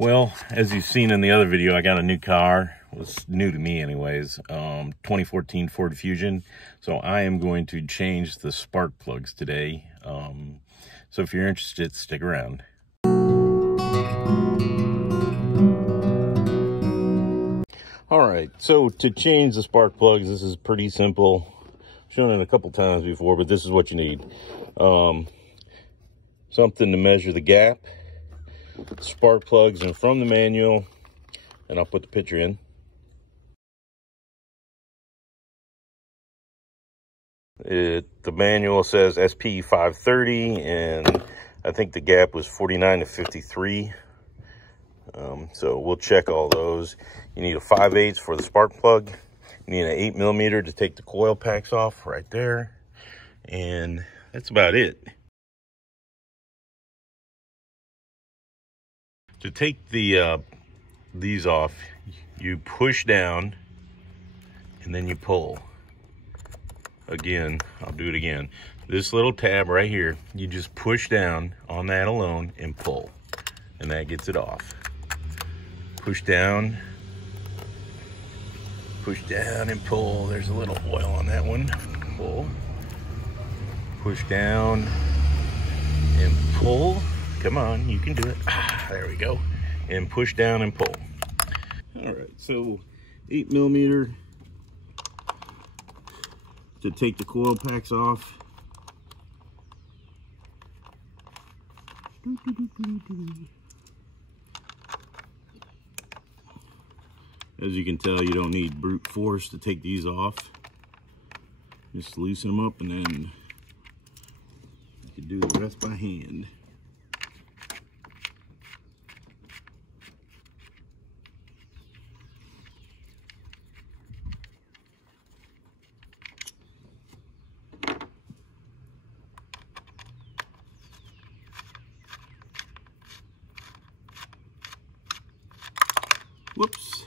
Well, as you've seen in the other video, I got a new car. It was new to me anyways. 2014 Ford Fusion. So I am going to change the spark plugs today. So if you're interested, stick around. All right, so to change the spark plugs, this is pretty simple. I've shown it a couple times before, but this is what you need. Something to measure the gap, spark plugs, and from the manual, and I'll put the picture in. The manual says SP 530, and I think the gap was 49 to 53. So we'll check all those. You need a 5/8 for the spark plug. You need an 8mm to take the coil packs off right there. And that's about it. To take these off, you push down and then you pull. Again, I'll do it again. This little tab right here, you just push down on that alone and pull, and that gets it off. Push down and pull. There's a little oil on that one. Pull. Push down and pull. Come on, you can do it. There we go. And push down and pull. All right, so 8mm to take the coil packs off. As you can tell, you don't need brute force to take these off. Just loosen them up and then you can do the rest by hand. Whoops.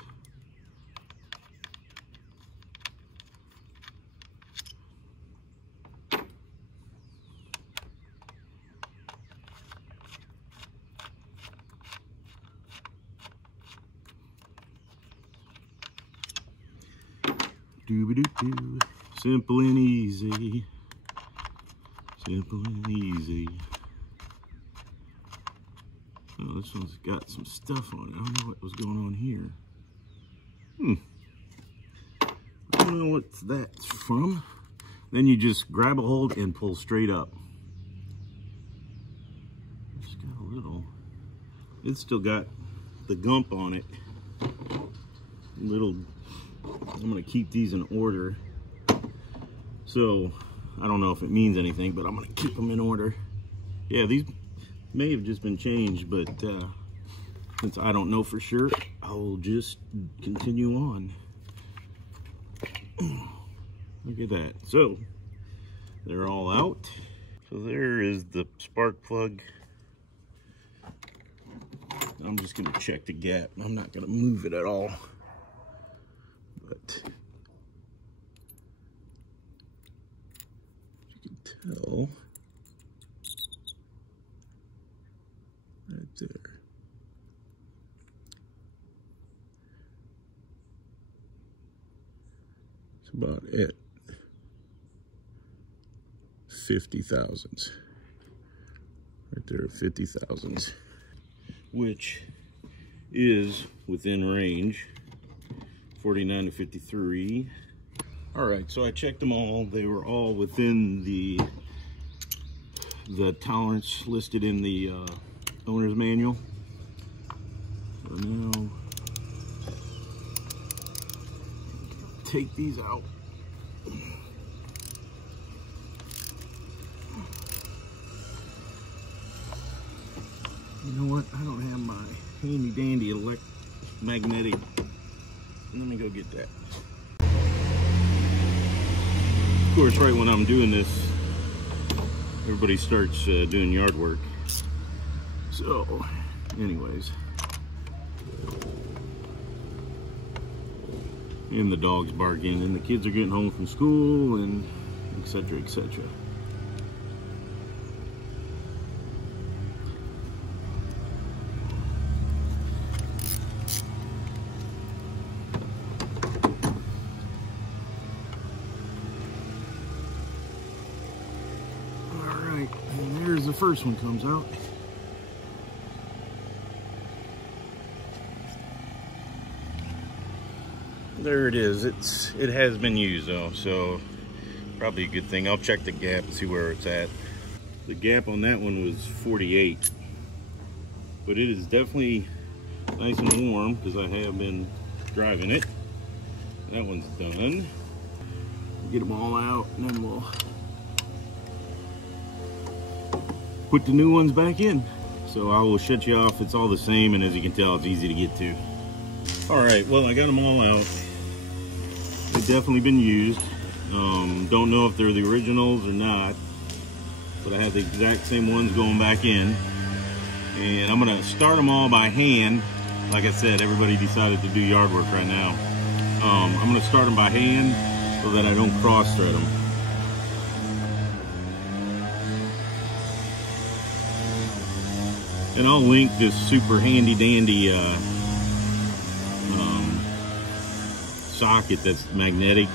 Doo-ba-doo-doo. Simple and easy. Simple and easy. Oh, this one's got some stuff on it. I don't know what was going on here. I don't know what that's from. Then you just grab a hold and pull straight up. It's got a little, it's still got the gump on it. I'm gonna keep these in order. So, I don't know if it means anything, but I'm gonna keep them in order. Yeah, these may have just been changed, but since I don't know for sure, I'll just continue on. Look at that. So they're all out. So there is the spark plug. I'm just gonna check the gap. I'm not gonna move it at all, but you can tell right there. It's about it. 50 thousandths. Right there, 50 thousandths. Which is within range. 49 to 53. All right, so I checked them all. They were all within the tolerance listed in the owner's manual. So now, take these out. You know what? I don't have my handy dandy magnetic. Let me go get that. Of course, right when I'm doing this, everybody starts doing yard work. So, anyways. And the dog's barking, and the kids are getting home from school, and etc., etc. first one comes out. There it is. It has been used though, so probably a good thing. I'll check the gap and see where it's at. The gap on that one was 48, but it is definitely nice and warm because I have been driving it. That one's done. Get them all out and then we'll put the new ones back in. So I will shut you off. It's all the same, and as you can tell, it's easy to get to. All right, well, I got them all out. They've definitely been used. Don't know if they're the originals or not, but I have the exact same ones going back in. And I'm gonna start them all by hand. Like I said, everybody decided to do yard work right now. I'm gonna start them by hand so that I don't cross thread them. And I'll link this super handy dandy socket that's magnetic,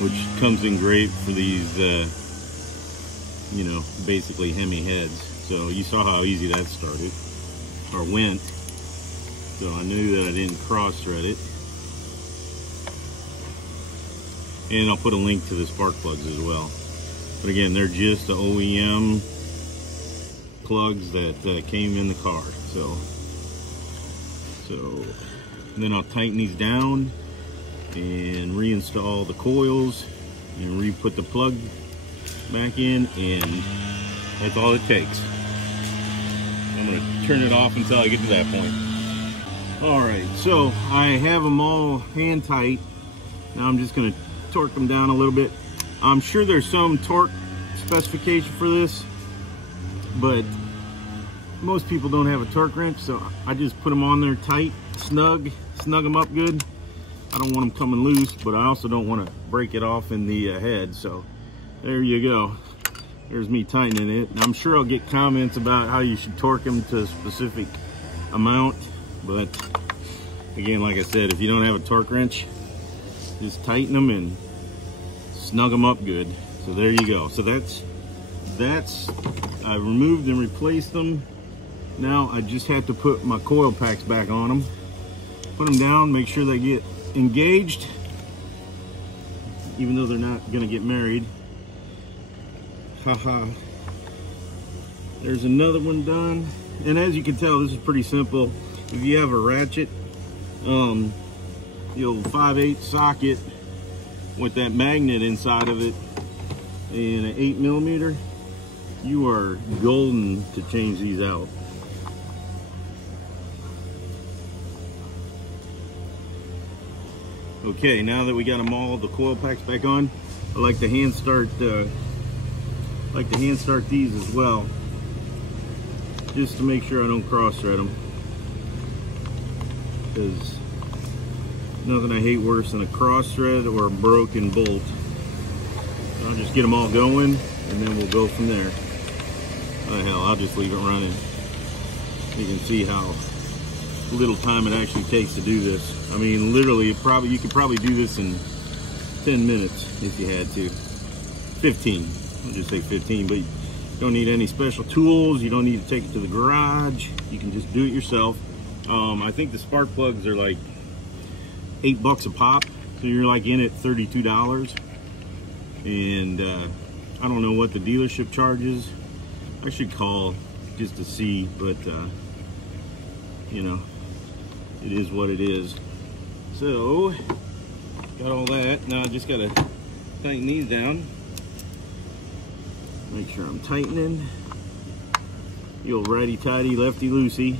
which comes in great for these, you know, basically Hemi heads. So you saw how easy that started, or went. So I knew that I didn't cross thread it. And I'll put a link to the spark plugs as well. But again, they're just the OEM plugs that came in the car. So then I'll tighten these down and reinstall the coils and re-put the plug back in, and that's all it takes. I'm going to turn it off until I get to that point. Alright, so I have them all hand tight. Now I'm just going to torque them down a little bit. I'm sure there's some torque specification for this, but most people don't have a torque wrench, so I just put them on there tight, snug them up good. I don't want them coming loose, but I also don't want to break it off in the head. So there you go. There's me tightening it. I'm sure I'll get comments about how you should torque them to a specific amount, but again, like I said, if you don't have a torque wrench, just tighten them and snug them up good. So there you go. So that's I removed and replaced them. Now I just have to put my coil packs back on them, put them down, make sure they get engaged, even though they're not gonna get married. Haha. There's another one done, and as you can tell, this is pretty simple. If you have a ratchet, the old 5/8 socket with that magnet inside of it and an 8mm, you are golden to change these out. Okay, now that we got them all, the coil packs back on, I like to hand start these as well, just to make sure I don't cross thread them, because nothing I hate worse than a cross thread or a broken bolt. So I'll just get them all going, and then we'll go from there. Oh hell, I'll just leave it running. You can see how little time it actually takes to do this. I mean, literally, you could probably do this in 10 minutes if you had to. 15, I'll just say 15, but you don't need any special tools. You don't need to take it to the garage. You can just do it yourself. I think the spark plugs are like $8 a pop, so you're like in at $32. And I don't know what the dealership charges. I should call just to see, but you know, it is what it is. So got all that. Now I just gotta tighten these down. Make sure I'm tightening. The old righty tighty, lefty loosey.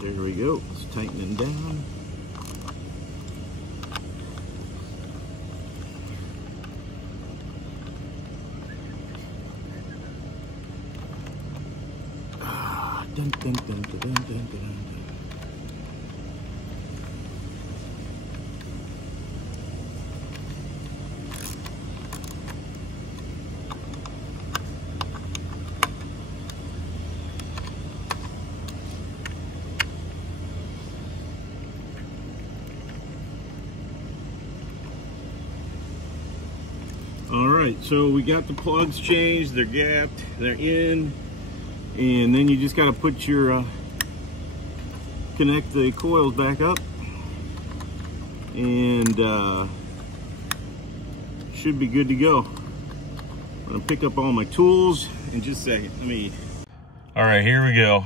There we go. It's tightening down. Dun, dun, dun, dun, dun, dun, dun. All right, so we got the plugs changed, they're gapped, they're in, and then you just got to put your connect the coils back up, and should be good to go. I'm gonna pick up all my tools in just a second. All right, here we go.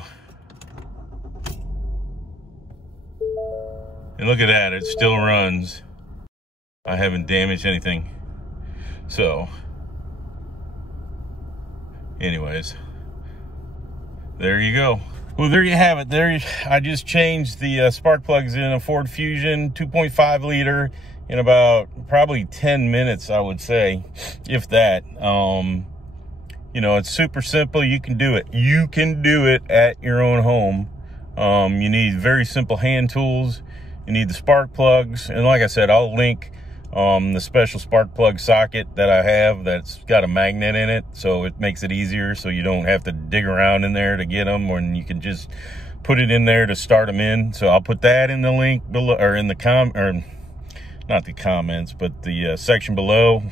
And look at that, it still runs. I haven't damaged anything. So, anyways, there you go. Well, there you have it. I just changed the spark plugs in a Ford Fusion 2.5 liter in about probably 10 minutes, I would say, if that. You know, it's super simple. You can do it. You can do it at your own home. You need very simple hand tools. You need the spark plugs. And like I said, I'll link the special spark plug socket that I have that's got a magnet in it, so it makes it easier, so you don't have to dig around in there to get them, or you can just put it in there to start them in. So I'll put that in the link below, or in the not the comments, but the section below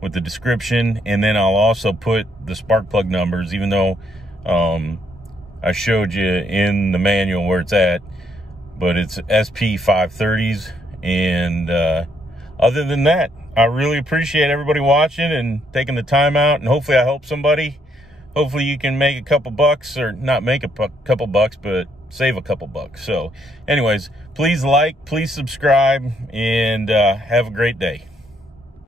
with the description. And then I'll also put the spark plug numbers, even though I showed you in the manual where it's at, but it's SP530s. And other than that, I really appreciate everybody watching and taking the time out, and hopefully I help somebody. Hopefully you can make a couple bucks, or not make a couple bucks, but save a couple bucks. So anyways, please like, please subscribe, and have a great day.